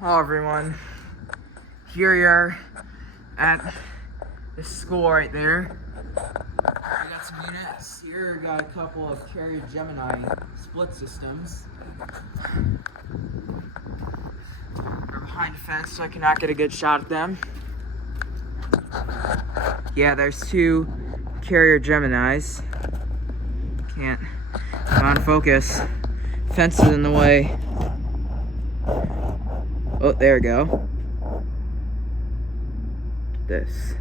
Hello everyone, here we are at the school right there. We got some units here, we got a couple of Carrier Gemini split systems. They're behind the fence so I cannot get a good shot at them. Yeah, there's two Carrier Geminis. Can't, come on, focus. Fence is in the way. Oh, there we go. This.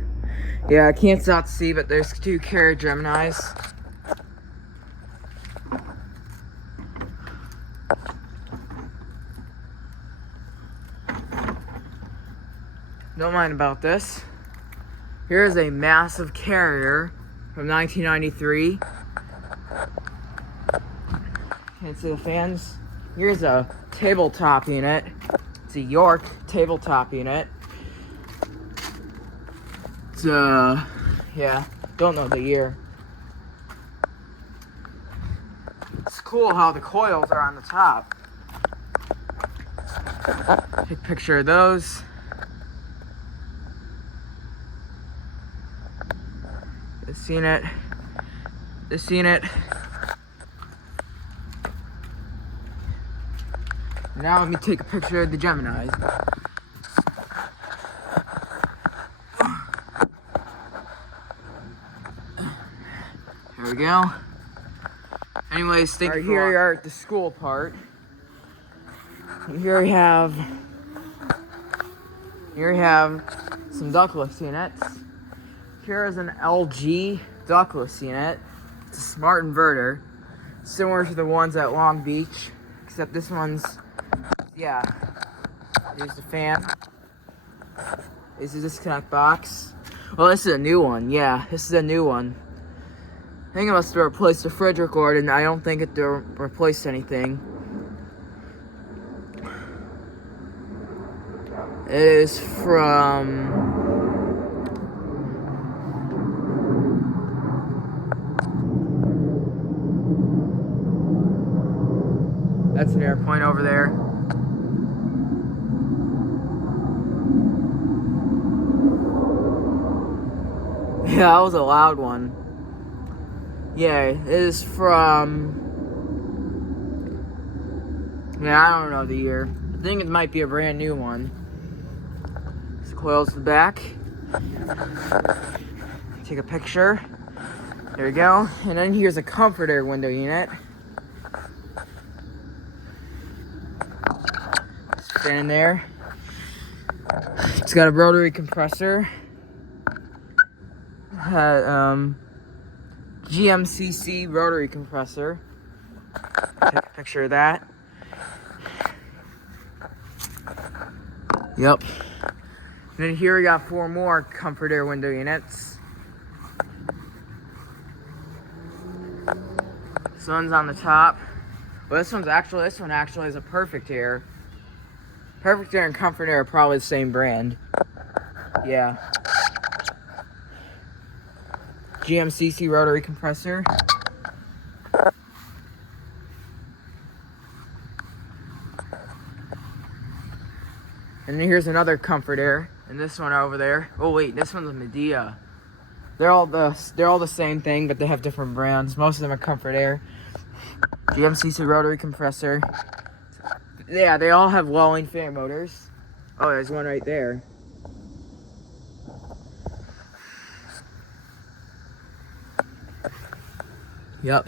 Yeah, I can't stop to see, but there's two Carrier Geminis. Don't mind about this. Here's a massive Carrier from 1993. Can't see the fans. Here's a tabletop unit. It's a York tabletop unit. It's yeah, don't know the year. It's cool how the coils are on the top. Take a picture of those. This unit. This unit. Now let me take a picture of the Geminis. There we go. Anyways, thank you for here we are at the school part. And here we have some ductless units. Here is an LG ductless unit. It's a smart inverter, similar to the ones at Long Beach, except this one's, yeah. Here's the fan. This is a disconnect box. Well, this is a new one. Yeah, this is a new one. I think it must have replaced the Friedrich cord, and I don't think it replaced anything. It is from... That's an airplane over there. Yeah, that was a loud one. Yeah, it is from... Yeah, I don't know the year. I think it might be a brand new one. This coils the back. Take a picture. There we go. And then here's a comforter window unit. Stand there. It's got a rotary compressor. GMCC rotary compressor. Take a picture of that. Yep. And then here we got 4 more comforter window units. This one's on the top. Well, this one actually is a Perfect Air. Perfect Air and Comfort Air are probably the same brand. Yeah. GMCC rotary compressor. And then here's another Comfort Air, and this one over there. Oh wait, this one's a Medea. They're all the same thing, but they have different brands. Most of them are Comfort Air. GMCC rotary compressor. Yeah, they all have Welling fan motors. Oh, there's one right there. Yep.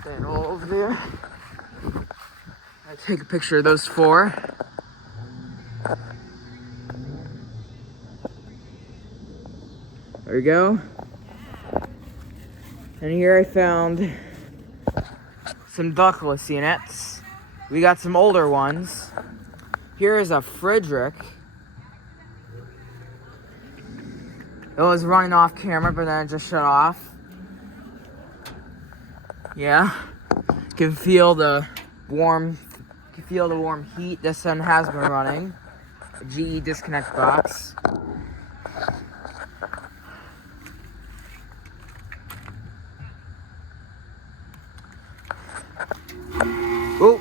Stand all over there. I take a picture of those 4. There we go. And here I found some ductless units. We got some older ones. Here is a Friedrich. It was running off camera, but then it just shut off. Yeah. You can feel the warm heat. This one has been running. A GE disconnect box. Oh,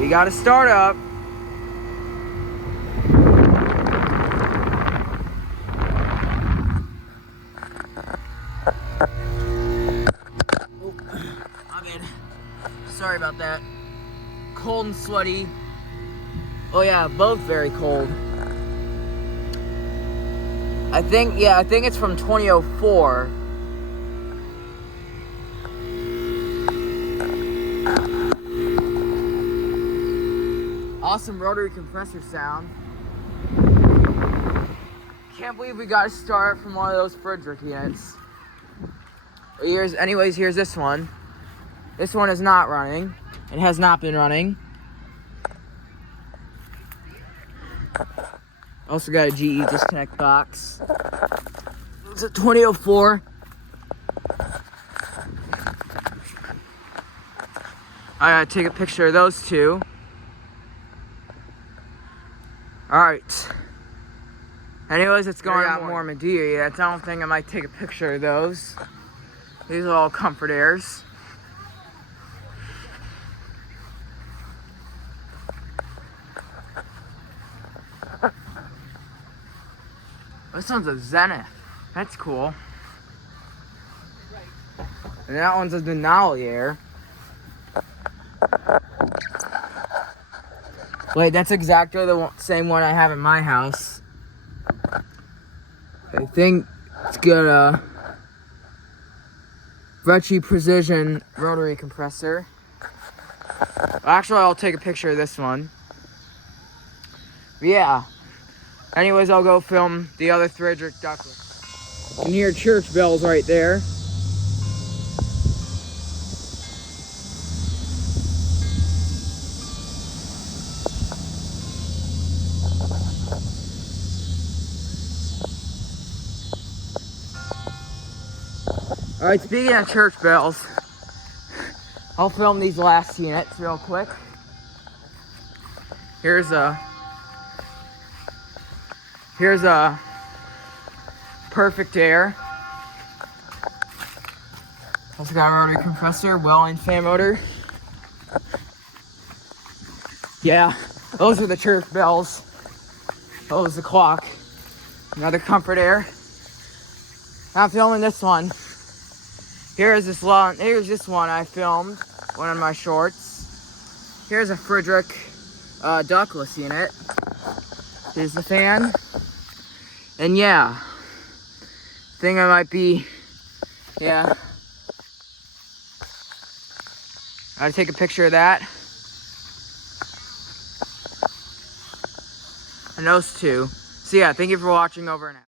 We gotta start up. Oh, I'm in. Sorry about that. Cold and sweaty. Oh yeah, both very cold. I think it's from 2004. Awesome rotary compressor sound. Can't believe we got to start from one of those Friedrich units. Anyways, here's this one. This one is not running. It has not been running. Also got a GE disconnect box. It's a 2004. I gotta take a picture of those two. Alright. Anyways, it's going out more Medea yet. I don't think I might take a picture of those. These are all comfort airs. This one's a Zenith. That's cool. And that one's a Denali Air. Wait, that's exactly the same one I have in my house. I think it's got a Friedrich Precision rotary compressor. Actually, I'll take a picture of this one. But yeah. Anyways, I'll go film the other Friedrich ductless. You can hear church bells right there. Alright, speaking of church bells, I'll film these last units real quick. Here's a Perfect Air. Also got a rotary compressor, Welling fan motor. Yeah, those are the church bells. That was the clock. Another Comfort Air. I'm filming this one. Here's this one I filmed, one of my shorts. Here's a Friedrich ductless unit. Here's the fan. And yeah, think I might be, yeah. I'll take a picture of that. And those two. So yeah, thank you for watching. Over and out.